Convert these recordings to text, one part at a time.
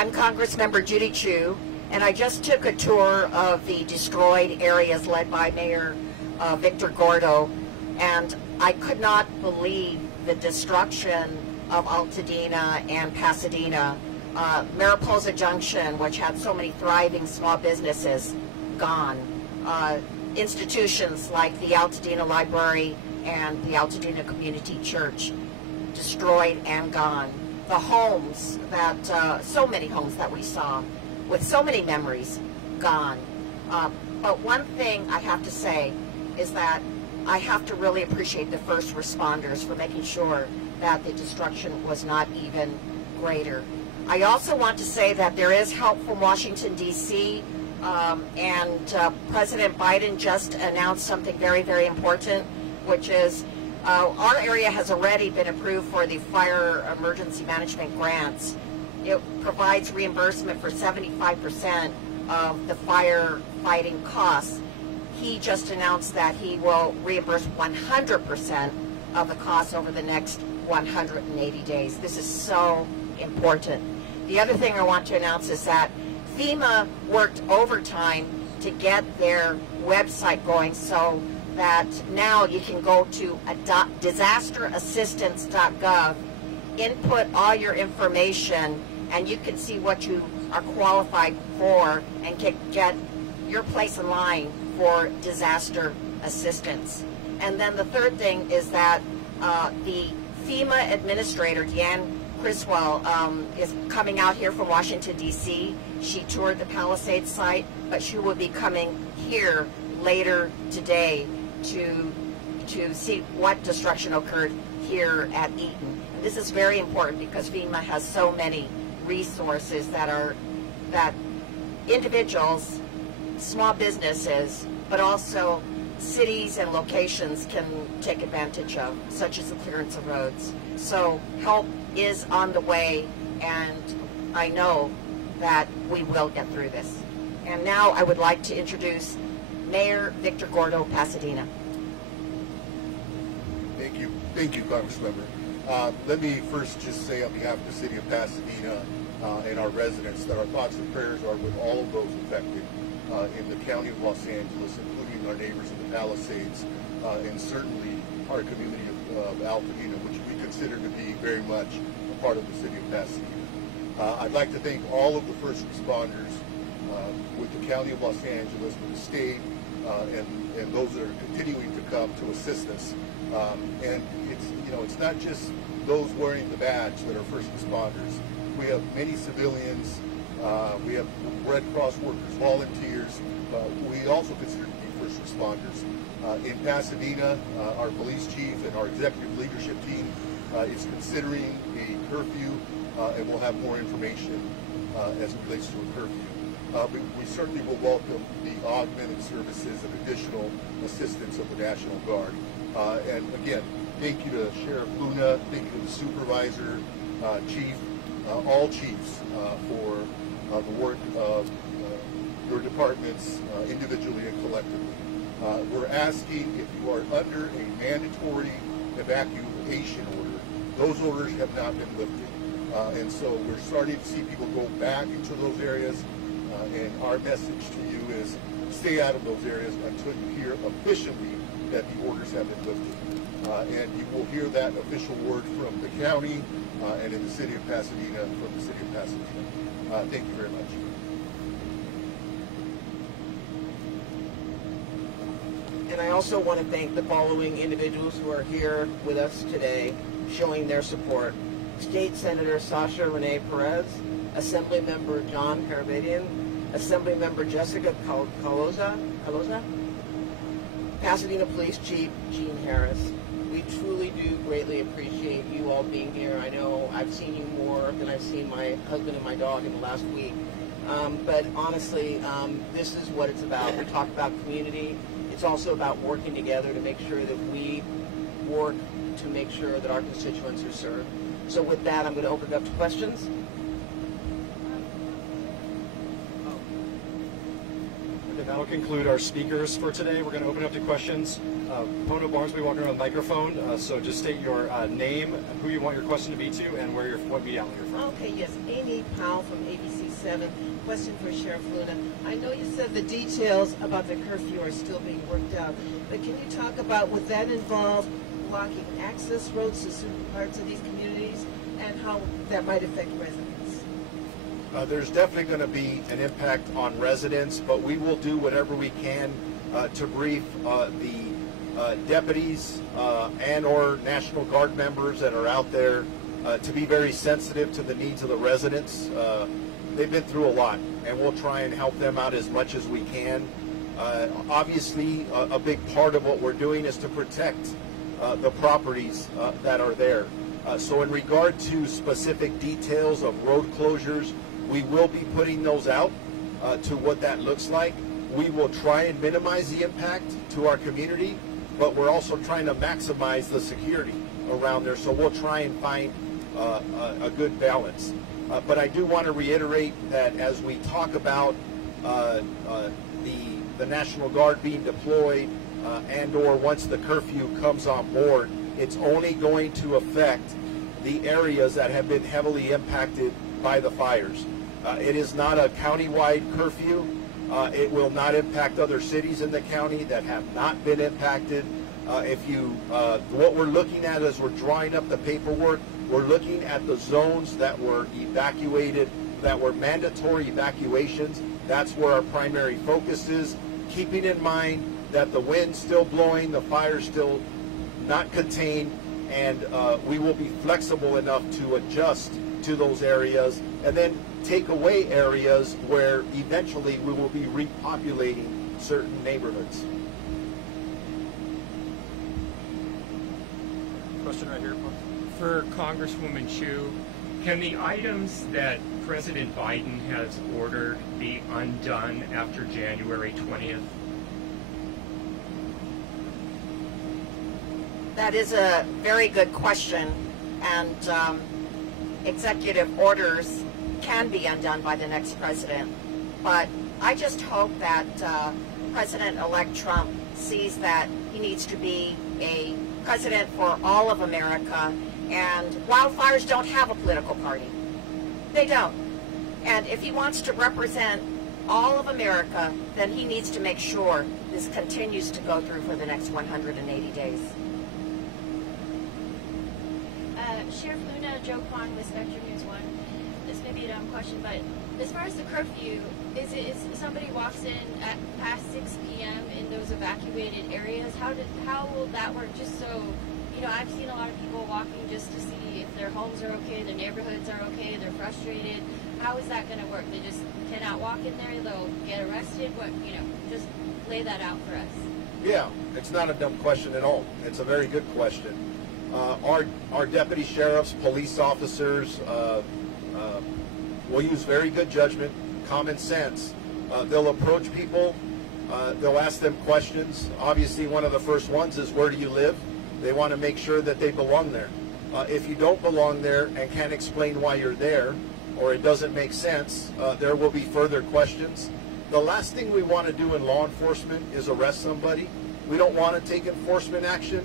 I'm Congressmember Judy Chu, and I just took a tour of the destroyed areas led by Mayor Victor Gordo, and I could not believe the destruction of Altadena and Pasadena. Mariposa Junction, which had so many thriving small businesses, gone. Institutions like the Altadena Library and the Altadena Community Church, destroyed and gone. The homes that, so many homes that we saw with so many memories, gone. But one thing I have to say is that I have to really appreciate the first responders for making sure that the destruction was not even greater. I also want to say that there is help from Washington, D.C., and President Biden just announced something very, very important, which is our area has already been approved for the fire emergency management grants. It provides reimbursement for 75% of the firefighting costs. He just announced that he will reimburse 100% of the costs over the next 180 days. This is so important. The other thing I want to announce is that FEMA worked overtime to get their website going so that now you can go to disasterassistance.gov, input all your information, and you can see what you are qualified for and get your place in line for disaster assistance. And then the third thing is that the FEMA administrator, Deanne Criswell, is coming out here from Washington, D.C. She toured the Palisades site, but she will be coming here later today to see what destruction occurred here at Eaton. And this is very important because FEMA has so many resources that individuals, small businesses, but also cities and locations can take advantage of, such as the clearance of roads. So help is on the way, and I know that we will get through this. And now I would like to introduce Mayor Victor Gordo, Pasadena. Thank you, Congressmember. Let me first just say on behalf of the city of Pasadena and our residents that our thoughts and prayers are with all of those affected in the county of Los Angeles, including our neighbors in the Palisades, and certainly our community of Altadena, which we consider to be very much a part of the city of Pasadena. I'd like to thank all of the first responders with the county of Los Angeles, with the state, and those that are continuing to come to assist us. And it's not just those wearing the badge that are first responders. We have many civilians. We have Red Cross workers, volunteers. We also consider to be first responders. In Pasadena, our police chief and our executive leadership team is considering a curfew, and we'll have more information as it relates to a curfew. We certainly will welcome the augmented services and additional assistance of the National Guard. And again, thank you to Sheriff Luna, thank you to the supervisor, chief, all chiefs for the work of your departments individually and collectively. We're asking if you are under a mandatory evacuation order. Those orders have not been lifted. And so we're starting to see people go back into those areas. And our message to you is stay out of those areas until you hear officially that the orders have been lifted. And you will hear that official word from the county and in the city of Pasadena, from the city of Pasadena. Thank you very much. And I also want to thank the following individuals who are here with us today, showing their support. State Senator Sasha Renee Perez, Assembly Member John Harabedian, Assembly Member Jessica Caloza, Pasadena Police Chief Gene Harris. We truly do greatly appreciate you all being here. I know I've seen you more than I've seen my husband and my dog in the last week. But honestly, this is what it's about. We talk about community. It's also about working together to make sure that we work to make sure that our constituents are served. So with that, I'm going to open it up to questions. And that'll conclude our speakers for today. We're going to open up to questions. Pono Barnes will be walking around the microphone, so just state your name, who you want your question to be to, and what media outlet you're from. Okay, yes. Amy Powell from ABC 7. Question for Sheriff Luna. I know you said the details about the curfew are still being worked out, but can you talk about, would that involve blocking access roads to certain parts of these communities, and how that might affect residents? There's definitely going to be an impact on residents, but we will do whatever we can to brief the deputies and or National Guard members that are out there to be very sensitive to the needs of the residents. They've been through a lot, and we'll try and help them out as much as we can. Obviously, a big part of what we're doing is to protect the properties that are there. So in regard to specific details of road closures, we will be putting those out to what that looks like. We will try and minimize the impact to our community, but we're also trying to maximize the security around there. So we'll try and find a good balance. But I do want to reiterate that as we talk about the National Guard being deployed and or once the curfew comes on board, it's only going to affect the areas that have been heavily impacted by the fires. It is not a county-wide curfew. It will not impact other cities in the county that have not been impacted. What we're looking at as we're drawing up the paperwork, we're looking at the zones that were evacuated, that were mandatory evacuations. That's where our primary focus is, keeping in mind that the wind's still blowing, the fire's still not contained, and we will be flexible enough to adjust to those areas and then take away areas where eventually we will be repopulating certain neighborhoods. Question right here. For Congresswoman Chu, can the items that President Biden has ordered be undone after January 20th? That is a very good question, and executive orders can be undone by the next president. But I just hope that President-elect Trump sees that he needs to be a president for all of America, and wildfires don't have a political party. They don't. And if he wants to represent all of America, then he needs to make sure this continues to go through for the next 180 days. Sheriff Luna, Joe Kwan with Spectrum News 1. This may be a dumb question, but as far as the curfew, is somebody walks in at past 6 p.m. in those evacuated areas, how will that work? Just so, you know, I've seen a lot of people walking just to see if their homes are okay, their neighborhoods are okay, they're frustrated. How is that going to work? They just cannot walk in there, they'll get arrested? What, you know, just lay that out for us. Yeah, it's not a dumb question at all. It's a very good question. Our deputy sheriffs, police officers will use very good judgment, common sense. They'll approach people, they'll ask them questions. Obviously, one of the first ones is, where do you live? They want to make sure that they belong there. If you don't belong there and can't explain why you're there, or it doesn't make sense, there will be further questions. The last thing we want to do in law enforcement is arrest somebody. We don't want to take enforcement action.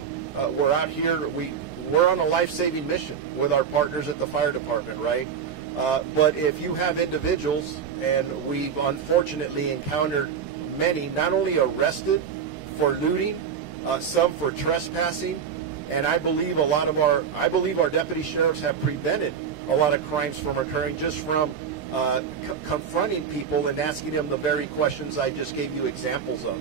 We're out here, we're on a life-saving mission with our partners at the fire department, right? But if you have individuals, and we've unfortunately encountered many, not only arrested for looting, some for trespassing, and I believe our deputy sheriffs have prevented a lot of crimes from occurring just from confronting people and asking them the very questions I just gave you examples of.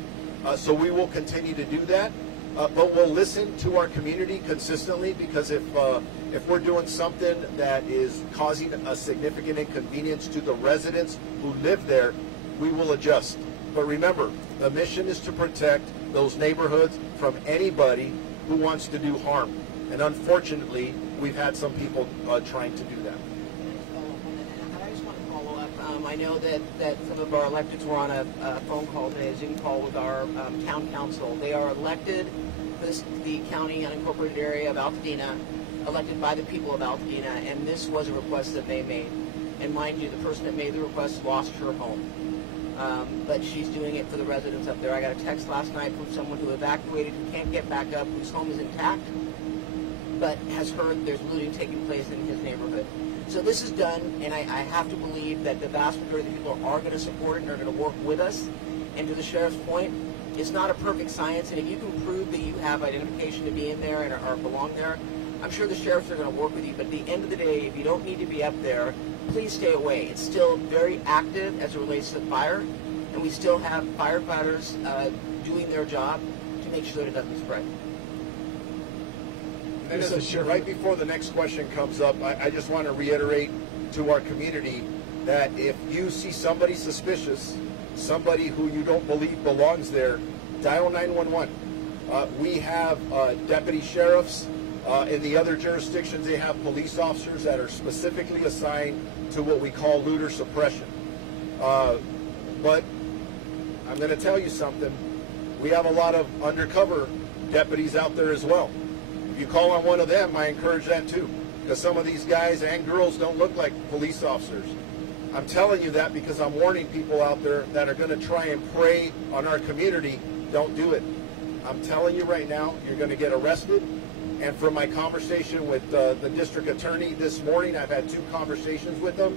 So we will continue to do that. But we'll listen to our community consistently, because if we're doing something that is causing a significant inconvenience to the residents who live there, we will adjust. But remember, the mission is to protect those neighborhoods from anybody who wants to do harm. And unfortunately, we've had some people trying to do that. I just want to follow up. I know that some of our electeds were on a phone call today, a Zoom call with our town council. They are elected for the county unincorporated area of Altadena, elected by the people of Altadena, and this was a request that they made. And mind you, the person that made the request lost her home. but she's doing it for the residents up there. I got a text last night from someone who evacuated, who can't get back up, whose home is intact, but has heard there's looting taking place in his neighborhood. So this is done, and I have to believe that the vast majority of the people are going to support it and are going to work with us. And to the sheriff's point, it's not a perfect science, and if you can prove that you have identification to be in there and or belong there, I'm sure the sheriffs are going to work with you. But at the end of the day, if you don't need to be up there, please stay away. It's still very active as it relates to fire, and we still have firefighters doing their job to make sure that it doesn't spread. And right before the next question comes up, I just want to reiterate to our community that if you see somebody suspicious, somebody who you don't believe belongs there, dial 911. We have deputy sheriffs. In the other jurisdictions, they have police officers that are specifically assigned to what we call looter suppression. But I'm going to tell you something. We have a lot of undercover deputies out there as well. If you call on one of them, I encourage that too, because some of these guys and girls don't look like police officers. I'm telling you that because I'm warning people out there that are going to try and prey on our community. Don't do it. I'm telling you right now, you're going to get arrested. And from my conversation with the district attorney this morning, I've had 2 conversations with him.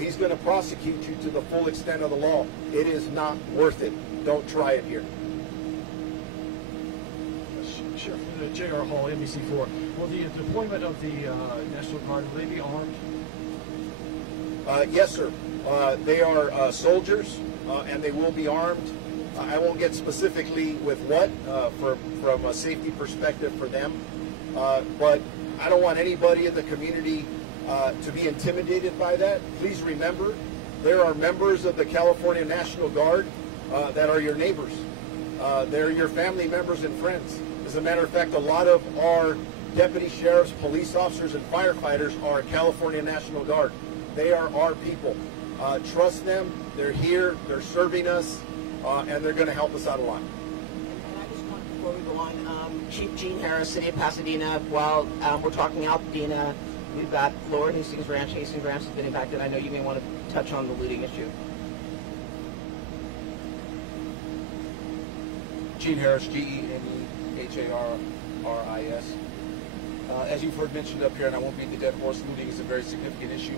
He's going to prosecute you to the full extent of the law. It is not worth it. Don't try it here. Sheriff J.R. Hall, NBC4. Will the deployment of the National Guard, will they be armed? Yes, sir. They are soldiers, and they will be armed. I won't get specifically with what from a safety perspective for them, but I don't want anybody in the community to be intimidated by that. Please remember, there are members of the California National Guard that are your neighbors. They're your family members and friends. As a matter of fact, a lot of our deputy sheriffs, police officers, and firefighters are California National Guard. They are our people. Trust them. They're here. They're serving us, and they're going to help us out a lot. And I just want, before we go on, Chief Gene Harris, City of Pasadena, while we're talking Altadena, we've got Lower Hastings Ranch. Hastings Ranch has been impacted. I know you may want to touch on the looting issue. Gene Harris, Geneharris. As you've heard mentioned up here, and I won't beat the dead horse, looting is a very significant issue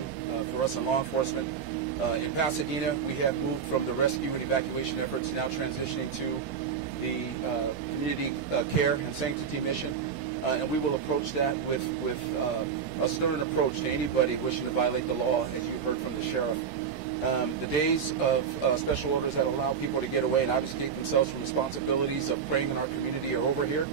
for us in law enforcement. In Pasadena, we have moved from the rescue and evacuation efforts now transitioning to the community care and sanctity mission, and we will approach that with a stern approach to anybody wishing to violate the law, as you heard from the sheriff. The days of special orders that allow people to get away and abdicate themselves from responsibilities of preying in our community are over here,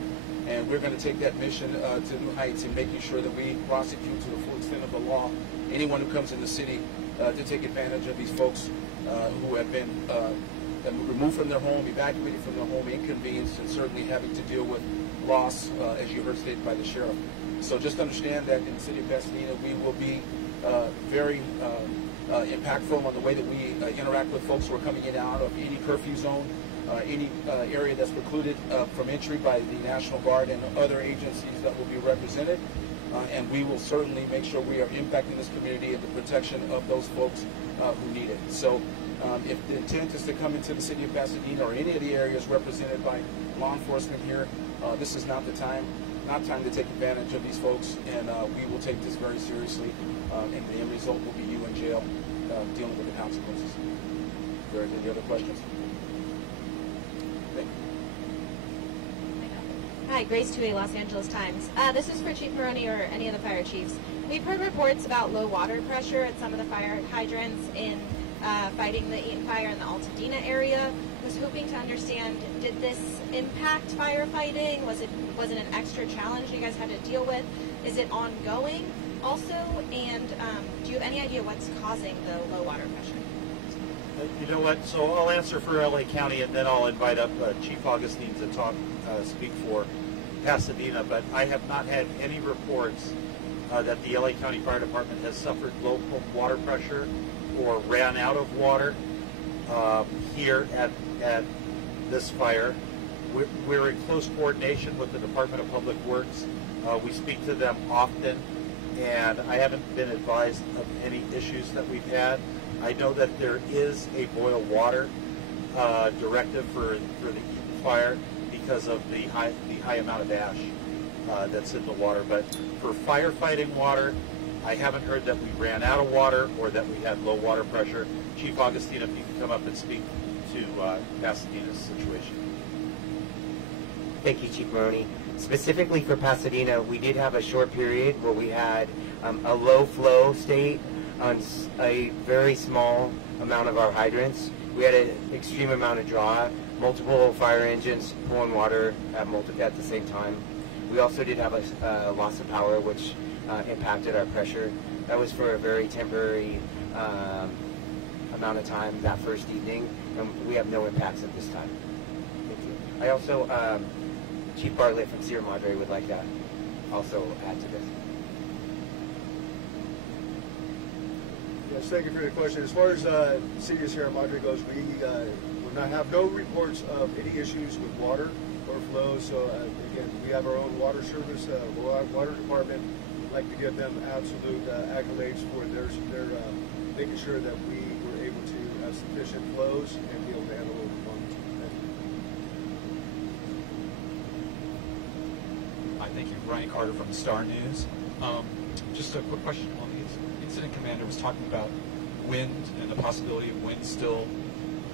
and we're going to take that mission to new heights in making sure that we prosecute to the full extent of the law anyone who comes in the city to take advantage of these folks who have been removed from their home, evacuated from their home, inconvenienced, and certainly having to deal with loss, as you heard stated by the sheriff. So just understand that in the city of Pasadena, we will be very impactful on the way that we interact with folks who are coming in and out of any curfew zone, any area that's precluded from entry by the National Guard and other agencies that will be represented. And we will certainly make sure we are impacting this community and the protection of those folks who need it. So if the intent is to come into the city of Pasadena or any of the areas represented by law enforcement here, this is not the time, to take advantage of these folks, and we will take this very seriously, and the end result will be you in jail dealing with the consequences. Are there any other questions? Thank you. Hi, Grace Tui, Los Angeles Times. This is for Chief Maroney or any of the fire chiefs. We've heard reports about low water pressure at some of the fire hydrants in fighting the Eaton fire in the Altadena area. I was hoping to understand, did this impact firefighting? Was it an extra challenge you guys had to deal with? Is it ongoing also? And do you have any idea what's causing the low water pressure? You know what? So I'll answer for LA County, and then I'll invite up Chief Augustine to speak for Pasadena. But I have not had any reports that the LA County Fire Department has suffered low water pressure or ran out of water here at this fire. We're in close coordination with the Department of Public Works. We speak to them often, and I haven't been advised of any issues that we've had. I know that there is a boil water directive for the Eaton fire because of the high amount of ash that's in the water. But for firefighting water, I haven't heard that we ran out of water or that we had low water pressure. Chief Augustine, if you can come up and speak to Pasadena's situation. Thank you, Chief Maroney. Specifically for Pasadena, we did have a short period where we had a low flow state on a very small amount of our hydrants. We had an extreme amount of draw, multiple fire engines pulling water at the same time. We also did have a loss of power, which impacted our pressure. That was for a very temporary amount of time that first evening, and we have no impacts at this time. Thank you. I also, Chief Bartlett from Sierra Madre would like to also add to this. Yes, thank you for your question. As far as the city of Sierra Madre goes, we will not have no reports of any issues with water or flow. So again, we have our own water service, water department. I'd like to give them absolute accolades for their making sure that we were able to have sufficient flows and be able to handle overflows. Hi, thank you. Ryan Carter from the Star News. Just a quick question. Well, the incident commander was talking about wind and the possibility of wind still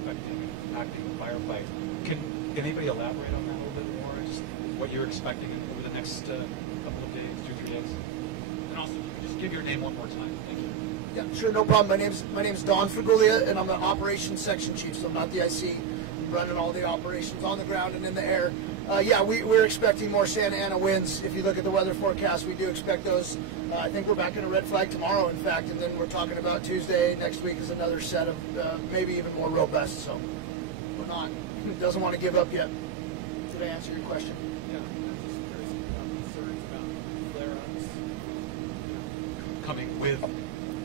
impacting the firefight. Can anybody elaborate on that a little bit more? Just what you're expecting over the next couple of days, 2 or 3 days? And also, just give your name one more time. Thank you. Yeah, sure, no problem. My name's Don Frigulia, and I'm the operations section chief, so I'm not the IC. I'm running all the operations on the ground and in the air. Yeah, we're expecting more Santa Ana winds. If you look at the weather forecast, we do expect those. I think we're back in a red flag tomorrow, in fact, and then we're talking about Tuesday. Next week is another set of maybe even more robust, so we're not, doesn't want to give up yet. Did I answer your question? Yeah, I'm just curious about concerns about flare-ups coming with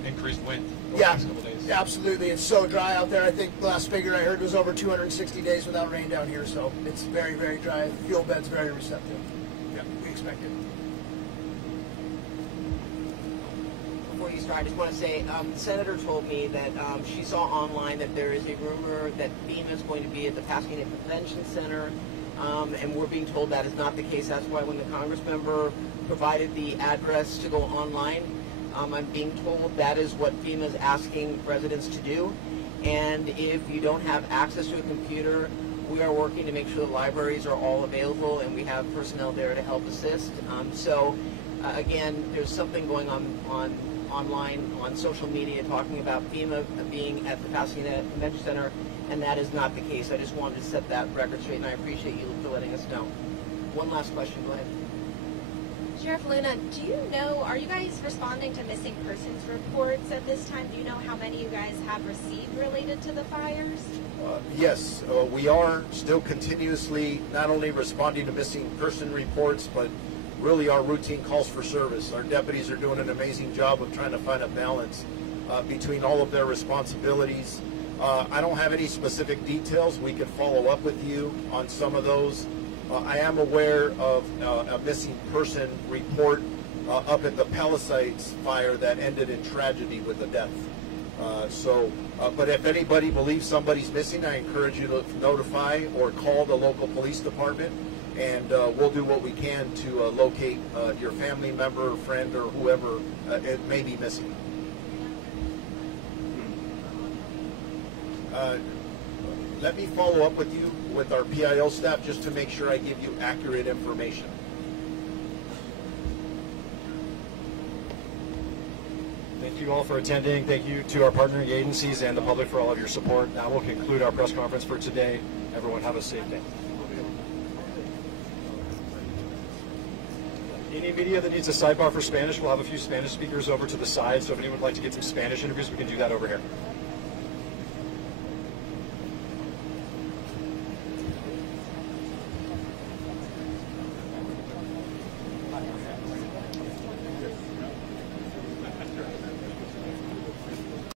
increased wind over the next couple days. Yeah, absolutely. It's so dry out there. I think the last figure I heard was over 260 days without rain down here, so it's very, very dry. The fuel bed's very receptive. Yeah, we expect it. Before you start, I just want to say, the senator told me that she saw online that there is a rumor that FEMA is going to be at the Pasadena Convention Center, and we're being told that is not the case. That's why when the Congress member provided the address to go online, I'm being told that is what FEMA is asking residents to do. And if you don't have access to a computer, we are working to make sure the libraries are all available and we have personnel there to help assist. Again, there's something going on online on social media talking about FEMA being at the Pasadena Convention Center, and that is not the case. I just wanted to set that record straight, and I appreciate you for letting us know. One last question, go ahead. Sheriff Luna, do you know, are you guys responding to missing persons reports at this time? Do you know how many you guys have received related to the fires? Yes, we are still continuously not only responding to missing person reports, but really our routine calls for service. Our deputies are doing an amazing job of trying to find a balance between all of their responsibilities. I don't have any specific details. We can follow up with you on some of those. I am aware of a missing person report up at the Palisades fire that ended in tragedy with a death. But if anybody believes somebody's missing, I encourage you to notify or call the local police department, and we'll do what we can to locate your family member, friend, or whoever it may be missing. Let me follow up with you with our PIO staff just to make sure I give you accurate information. Thank you all for attending. Thank you to our partnering agencies and the public for all of your support. That will conclude our press conference for today. Everyone have a safe day. Any media that needs a sidebar for Spanish, we'll have a few Spanish speakers over to the side, so if anyone would like to get some Spanish interviews, we can do that over here.